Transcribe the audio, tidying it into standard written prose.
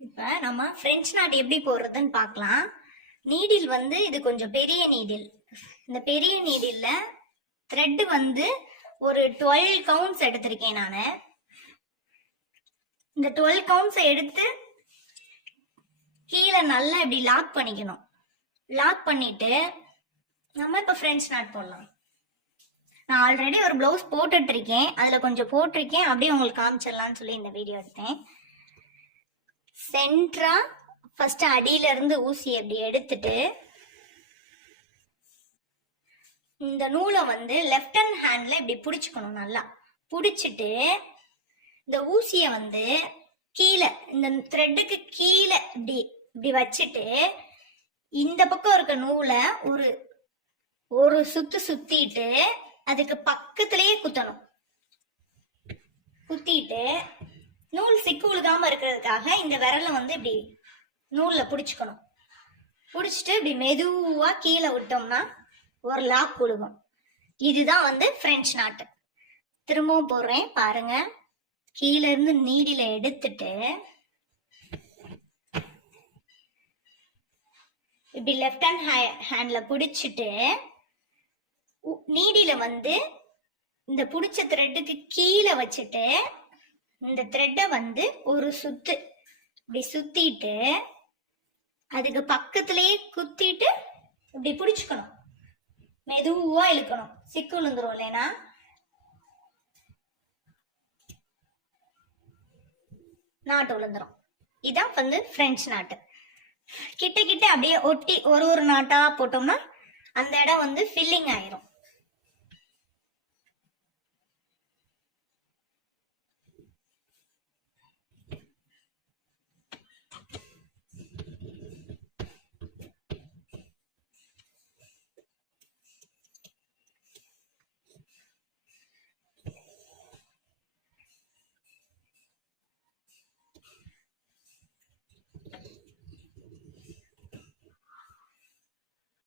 இப்ப நம்ம French not எப்படி போடுறதுன்னு பார்க்கலாம். நீடில் வந்து இது கொஞ்சம் பெரிய நீடில். இந்த பெரிய நீடில்ல த்ரெட் வந்து ஒரு 12 கவுண்ட்ஸ் எடுத்திருக்கேன் நானு. இந்த 12 கவுண்ட்ஸ் எடுத்து கீழே நல்லா இப்படி லாக் பண்ணிக்கணும். லாக் பண்ணிட்டு நம்ம இப்ப பிரெஞ்சு நாட் போடலாம். நான் ஆல்ரெடி ஒரு பிளவுஸ் போட்டுட்டு இருக்கேன், அதுல கொஞ்சம் போட்டிருக்கேன், அப்படியே உங்களுக்கு காமிச்சிடலாம்னு சொல்லி இந்த வீடியோ எடுத்தேன். சென்ட்ரா ஃபர்ஸ்ட் அடியில இருந்து ஊசி அப்படி எடுத்துட்டு இந்த நூலை வந்து லெஃப்ட் ஹேண்ட்ல இப்படி பிடிச்சுக்கணும். நல்லா பிடிச்சிட்டு இந்த ஊசிய வந்து கீழே இந்த த்ரெட்டுக்கு கீழே இப்படி இப்படி வச்சுட்டு இந்த பக்கம் இருக்க நூலை ஒரு ஒரு சுத்து சுத்திட்டு அதுக்கு பக்கத்திலேயே குத்தணும். குத்திட்டு நூல் சிக்கு விழுகாம இருக்கிறதுக்காக இந்த விரலை வந்து இப்படி நூல்ல பிடிச்சுக்கணும். பிடிச்சிட்டு இப்படி மெதுவா கீழே விட்டோம்னா ஒரு லாக் விழுகும். இதுதான் வந்து பிரெஞ்சு நாட்டு. திரும்பவும் போடுறேன் பாருங்க. கீழே இருந்து நீடில எடுத்துட்டு இப்படி லெஃப்ட் ஹேண்ட்ல பிடிச்சிட்டு நீடில வந்து இந்த பிடிச்ச த்ரெட்டுக்கு கீழே வச்சுட்டு இந்த த்ரெட்டை வந்து ஒரு சுத்து இப்படி சுத்திட்டு அதுக்கு பக்கத்திலேயே குத்திட்டு இப்படி பிடிச்சுக்கணும். மெதுவா இழுக்கணும், சிக்கு விழுந்துரும் இல்லைன்னா. நாட்டு விழுந்துரும். இதான் வந்து பிரெஞ்சு நாட்டு. கிட்ட கிட்ட அப்படியே ஒட்டி ஒரு ஒரு நாட்டா போட்டோம்னா அந்த இடம் வந்து ஃபில்லிங் ஆயிரும்.